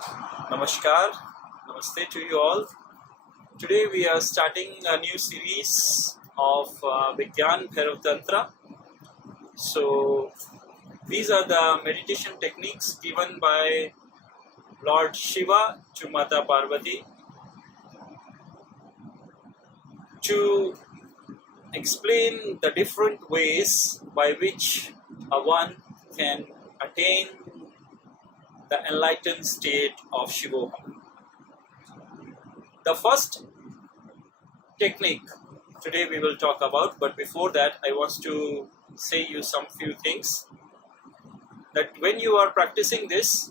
Namaskar, Namaste to you all. Today we are starting a new series of Vigyan, bharaw Tantra. So these are the meditation techniques given by Lord Shiva to Mata Parvati to explain the different ways by which one can attain the enlightened state of Shivoham. The first technique today we will talk about, but before that I want to say you some few things. That when you are practicing this,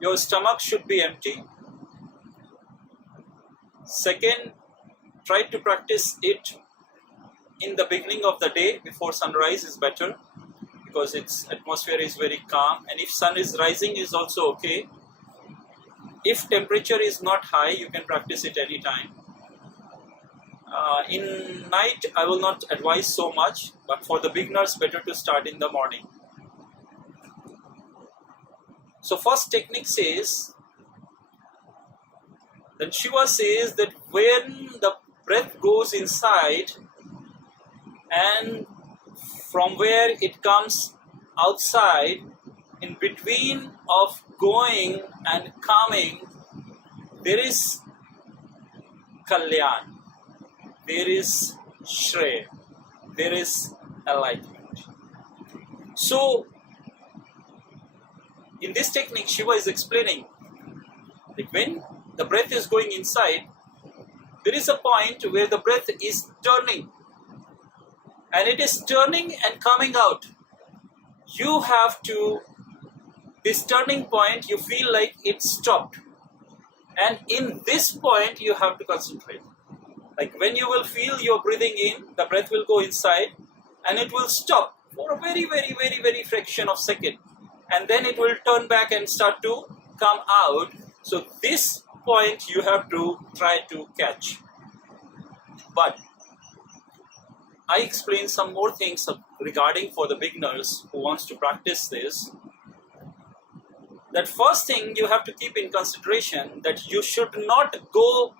your stomach should be empty. Second, try to practice it in the beginning of the day before sunrise is better, because its atmosphere is very calm, and if sun is rising is also okay. If temperature is not high, you can practice it anytime. In night I will not advise so much, but for the beginners better to start in the morning. So first technique says, then Shiva says that when the breath goes inside and from where it comes outside, in between of going and coming, there is Kalyan, there is Shreya, there is enlightenment. So, in this technique, Shiva is explaining that when the breath is going inside, there is a point where the breath is turning, and it is turning and coming out. You have to, this turning point, you feel like it stopped, and in this point you have to concentrate. Like when you will feel you're breathing in, the breath will go inside and it will stop for a very fraction of second, and then it will turn back and start to come out. So this point you have to try to catch. But I explain some more things regarding for the beginners who wants to practice this. That first thing you have to keep in consideration, that you should not go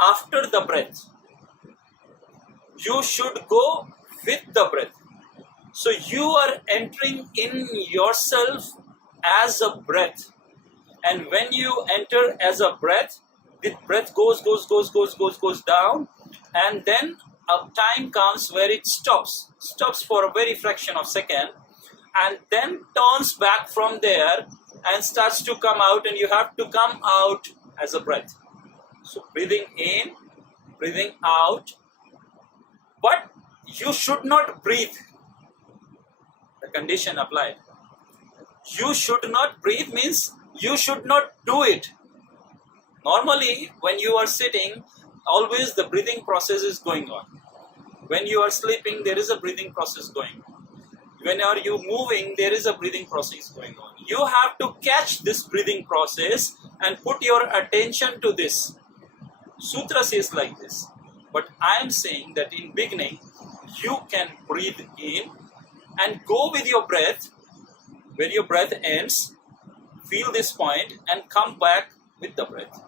after the breath. You should go with the breath. So you are entering in yourself as a breath. And when you enter as a breath, the breath goes down, and then a time comes where it stops for a very fraction of second, and then turns back from there and starts to come out, and you have to come out as a breath. So breathing in, breathing out, but you should not breathe. The condition applied. You should not breathe means you should not do it. Normally, when you are sitting, always the breathing process is going on. When you are sleeping, there is a breathing process going on. When are you moving, there is a breathing process going on. You have to catch this breathing process and put your attention to this. Sutra says like this. But I am saying that in beginning, you can breathe in and go with your breath. Where your breath ends, feel this point and come back with the breath.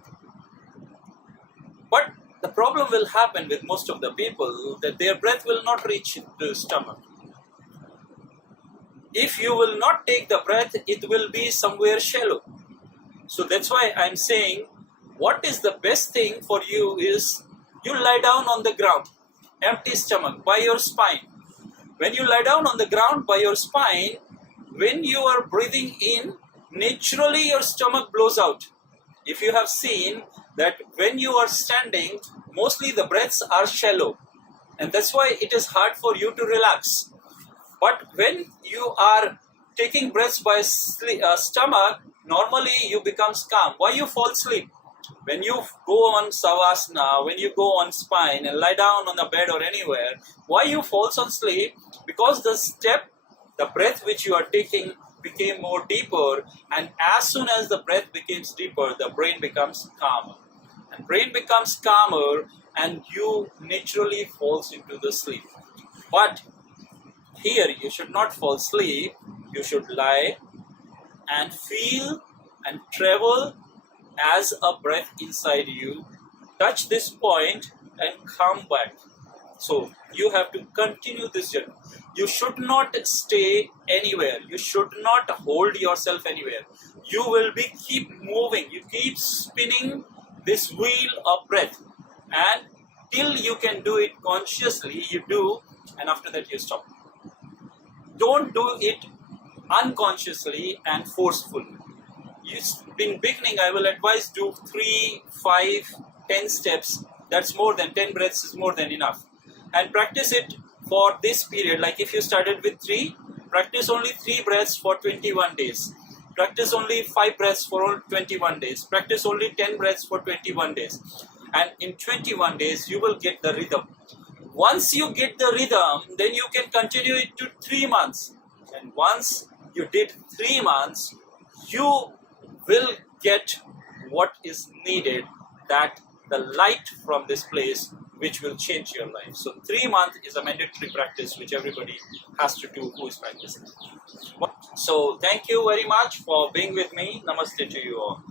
But the problem will happen with most of the people that their breath will not reach the stomach. If you will not take the breath, it will be somewhere shallow. So that's why I'm saying, what is the best thing for you is you lie down on the ground, empty stomach, by your spine. When you lie down on the ground by your spine, when you are breathing in, naturally your stomach blows out. If you have seen that when you are standing, mostly the breaths are shallow, and that's why it is hard for you to relax. But when you are taking breaths by stomach, normally you become calm. Why you fall asleep? When you go on savasana, when you go on spine and lie down on the bed or anywhere, why you fall on sleep? Because the breath which you are taking became more deeper, and as soon as the breath becomes deeper, the brain becomes calmer. And brain becomes calmer and you naturally falls into the sleep. But here you should not fall asleep, you should lie and feel and travel as a breath inside you, touch this point and come back. So you have to continue this journey. You should not stay anywhere. You should not hold yourself anywhere. You will be keep moving. You keep spinning this wheel of breath, and till you can do it consciously, you do, and after that you stop. Don't do it unconsciously and forcefully. In beginning, I will advise do 3, 5, 10 steps. That's more than 10 breaths is more than enough. And practice it for this period. Like if you started with 3, practice only 3 breaths for 21 days. Practice only 5 breaths for 21 days. Practice only 10 breaths for 21 days. And in 21 days, you will get the rhythm. Once you get the rhythm, then you can continue it to 3 months. And once you did 3 months, you will get what is needed, that the light from this place which will change your life. So 3 months is a mandatory practice which everybody has to do who is practicing. So thank you very much for being with me. Namaste to you all.